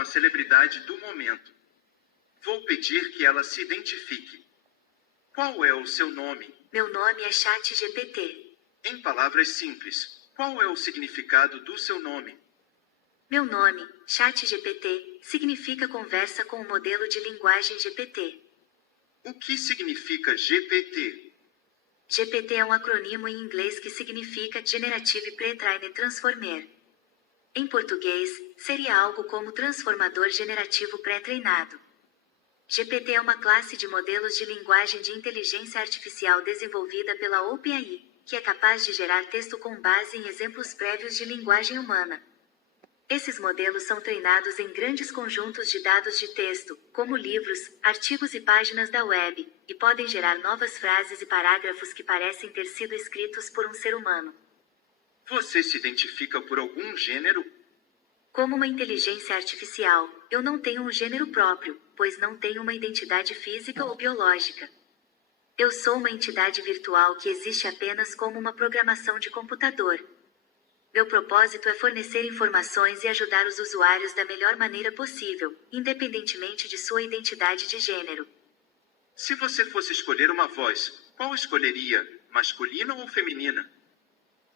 com a celebridade do momento. Vou pedir que ela se identifique. Qual é o seu nome? Meu nome é ChatGPT. Em palavras simples, qual é o significado do seu nome? Meu nome, ChatGPT, significa conversa com o modelo de linguagem GPT. O que significa GPT? GPT é um acrônimo em inglês que significa Generative Pre-trained Transformer. Em português, seria algo como transformador generativo pré-treinado. GPT é uma classe de modelos de linguagem de inteligência artificial desenvolvida pela OpenAI, que é capaz de gerar texto com base em exemplos prévios de linguagem humana. Esses modelos são treinados em grandes conjuntos de dados de texto, como livros, artigos e páginas da web, e podem gerar novas frases e parágrafos que parecem ter sido escritos por um ser humano. Você se identifica por algum gênero? Como uma inteligência artificial, eu não tenho um gênero próprio, pois não tenho uma identidade física ou biológica. Eu sou uma entidade virtual que existe apenas como uma programação de computador. Meu propósito é fornecer informações e ajudar os usuários da melhor maneira possível, independentemente de sua identidade de gênero. Se você fosse escolher uma voz, qual escolheria, masculina ou feminina?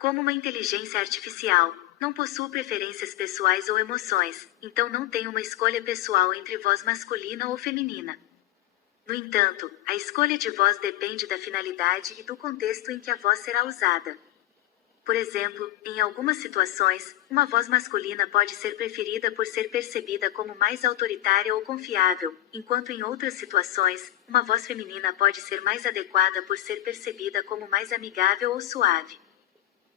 Como uma inteligência artificial, não possuo preferências pessoais ou emoções, então não tenho uma escolha pessoal entre voz masculina ou feminina. No entanto, a escolha de voz depende da finalidade e do contexto em que a voz será usada. Por exemplo, em algumas situações, uma voz masculina pode ser preferida por ser percebida como mais autoritária ou confiável, enquanto em outras situações, uma voz feminina pode ser mais adequada por ser percebida como mais amigável ou suave.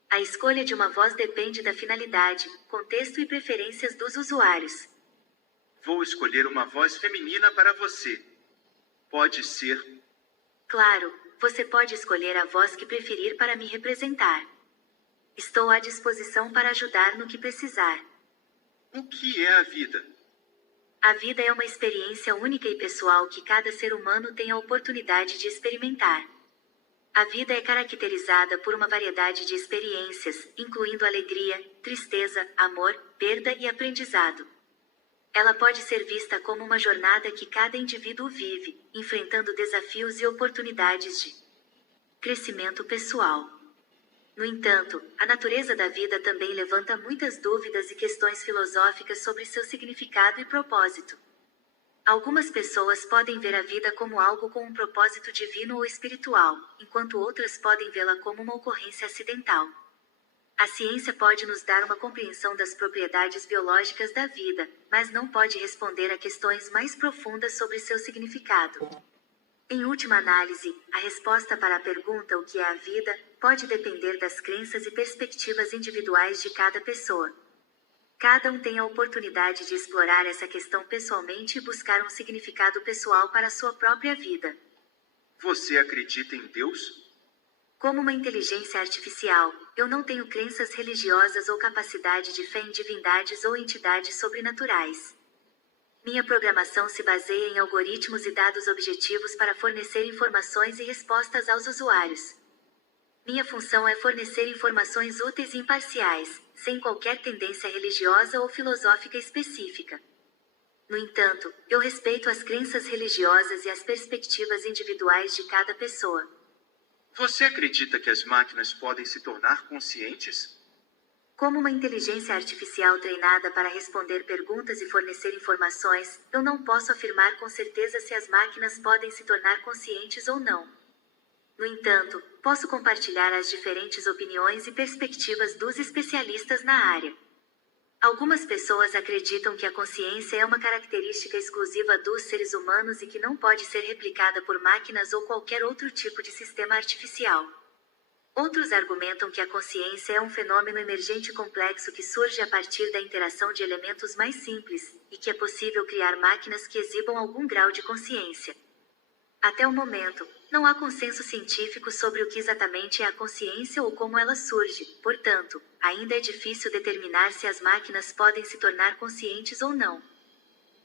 A escolha de uma voz depende da finalidade, contexto e preferências dos usuários. Vou escolher uma voz feminina para você. Pode ser. Claro, você pode escolher a voz que preferir para me representar. Estou à disposição para ajudar no que precisar. O que é a vida? A vida é uma experiência única e pessoal que cada ser humano tem a oportunidade de experimentar. A vida é caracterizada por uma variedade de experiências, incluindo alegria, tristeza, amor, perda e aprendizado. Ela pode ser vista como uma jornada que cada indivíduo vive, enfrentando desafios e oportunidades de crescimento pessoal. No entanto, a natureza da vida também levanta muitas dúvidas e questões filosóficas sobre seu significado e propósito. Algumas pessoas podem ver a vida como algo com um propósito divino ou espiritual, enquanto outras podem vê-la como uma ocorrência acidental. A ciência pode nos dar uma compreensão das propriedades biológicas da vida, mas não pode responder a questões mais profundas sobre seu significado. Em última análise, a resposta para a pergunta "o que é a vida?" pode depender das crenças e perspectivas individuais de cada pessoa. Cada um tem a oportunidade de explorar essa questão pessoalmente e buscar um significado pessoal para a sua própria vida. Você acredita em Deus? Como uma inteligência artificial, eu não tenho crenças religiosas ou capacidade de fé em divindades ou entidades sobrenaturais. Minha programação se baseia em algoritmos e dados objetivos para fornecer informações e respostas aos usuários. Minha função é fornecer informações úteis e imparciais, sem qualquer tendência religiosa ou filosófica específica. No entanto, eu respeito as crenças religiosas e as perspectivas individuais de cada pessoa. Você acredita que as máquinas podem se tornar conscientes? Como uma inteligência artificial treinada para responder perguntas e fornecer informações, eu não posso afirmar com certeza se as máquinas podem se tornar conscientes ou não. No entanto, posso compartilhar as diferentes opiniões e perspectivas dos especialistas na área. Algumas pessoas acreditam que a consciência é uma característica exclusiva dos seres humanos e que não pode ser replicada por máquinas ou qualquer outro tipo de sistema artificial. Outros argumentam que a consciência é um fenômeno emergente complexo que surge a partir da interação de elementos mais simples, e que é possível criar máquinas que exibam algum grau de consciência. Até o momento, não há consenso científico sobre o que exatamente é a consciência ou como ela surge, portanto, ainda é difícil determinar se as máquinas podem se tornar conscientes ou não.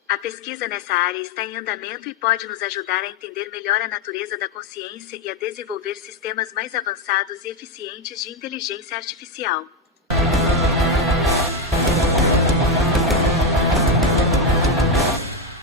A pesquisa nessa área está em andamento e pode nos ajudar a entender melhor a natureza da consciência e a desenvolver sistemas mais avançados e eficientes de inteligência artificial.